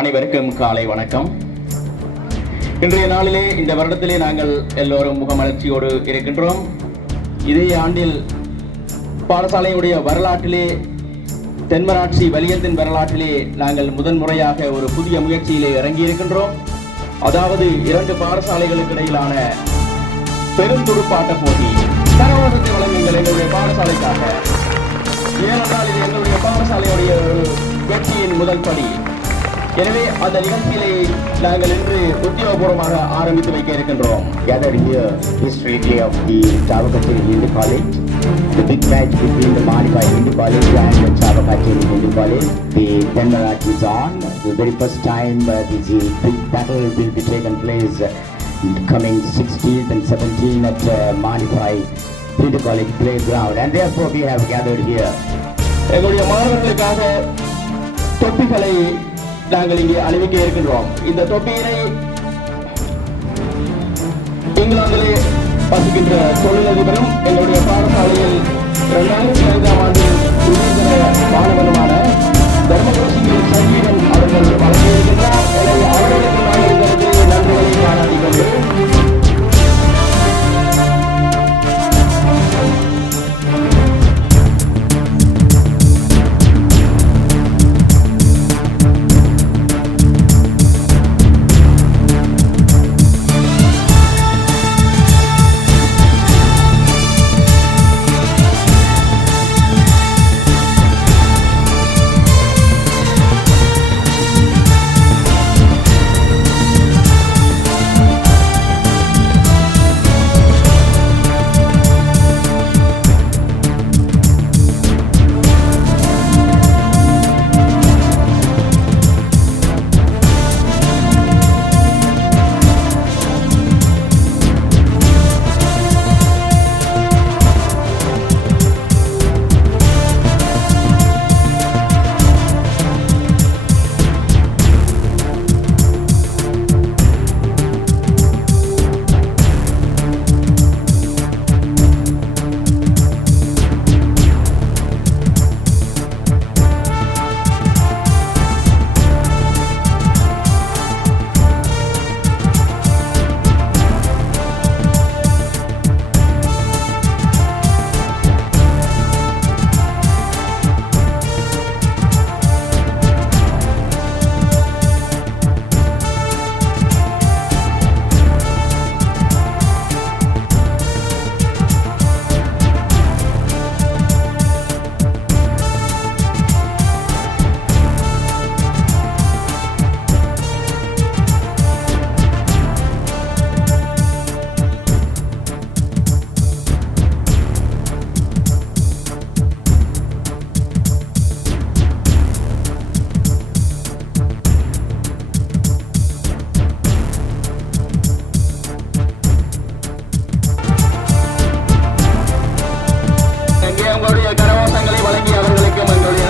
அனைவருக்கும் காலை வணக்கம். இன்றைய நாளிலே இந்த வருடத்திலே நாங்கள் எல்லோரும் முகமலர்ச்சியோடு இருக்கின்றோம். இதே ஆண்டில் பாடசாலையுடைய வரலாற்றிலே, தென்மராட்சி வலியத்தின் வரலாற்றிலே நாங்கள் முதன்முறையாக ஒரு புதிய முயற்சியிலே இறங்கியிருக்கின்றோம். அதாவது 2 பாடசாலைகளுக்கு இடையிலான பெருந்துடுப்பாட்ட போட்டி. கரகோஷத்தை வழங்குங்கள் எங்களுடைய பாடசாலைக்காக. ஏனென்றால் இது எங்களுடைய பாடசாலையுடைய ஒரு வெற்றியின் முதல் படி. எனவே அந்த நிகழ்ச்சியை நாங்கள் இன்று உத்தியோகபூர்வமாக ஆரம்பித்து வைக்க இருக்கின்றோம். Gathered here historically of the Chavakacheri Hindu College, the big match between the Manipai Hindu College and the Chavakacheri Hindu College. The Tenmarathi is on. The very first time this big battle will be taken place coming 16th and 17th at Manipai Hindu College playground, and therefore we have gathered here. எங்களுடைய மாணவர்களுக்காக தொப்பிகளை நாங்கள் இங்கே அணிவிக்க இருக்கின்றோம். இந்த தொப்பியினை இங்கிலாந்திலே வசிக்கின்ற தொழிலதிபரும் எங்களுடைய பாடசாலையில் 2005ஆம் ஆண்டில் மாணவனுமான தர்மபுரி சங்கீதன் அவர்கள் வழங்கியிருக்கின்றார். எனவே அவர்களுக்கு நாங்கள் இந்த இடத்திலே நன்றிகளை பாராட்டிக் கொண்டு கரகோஷங்களை வழங்கி அவர்களுக்கும் எங்களுடைய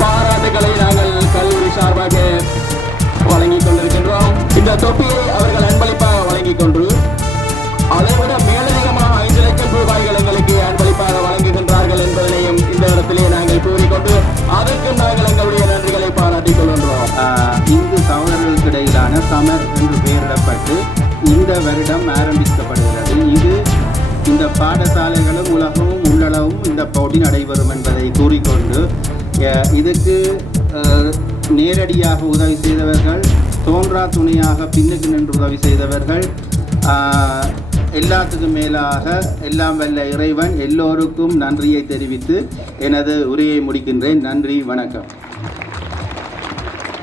பாராட்டுகளை நாங்கள் கல்லூரி சார்பாக வழங்கிக் கொண்டிருக்கின்றோம். இந்த தொப்பியை அவர்கள் அன்பளிப்பாக வழங்கிக் கொண்டு அதைவிட மேலதிகமாக 5 லட்சம் ரூபாய்கள் எங்களுக்கு அன்பளிப்பாக வழங்குகின்றார்கள் என்பதனையும் இந்த இடத்திலே நாங்கள் கூறிக்கொண்டு அதற்கும் நாங்கள் எங்களுடைய நன்றிகளை பாராட்டிக் கொள்கின்றோம். இந்து சகோதரர்களுக்கு இடையிலான சமர் என்று பெயரிடப்பட்டு இந்த வருடம் ஆரம்பிக்கப்படுகிறது. இந்த பாடசாலைகளும் உலகமும் உள்ளளவும் இந்த போட்டி நடைபெறும் என்பதை கூறிக்கொண்டு இதுக்கு நேரடியாக உதவி செய்தவர்கள், தோன்றா துணையாக பின்னுக்கு நின்று உதவி செய்தவர்கள், எல்லாத்துக்கும் மேலாக எல்லாம் வல்ல இறைவன் எல்லோருக்கும் நன்றியை தெரிவித்து எனது உரையை முடிக்கின்றேன். நன்றி, வணக்கம்.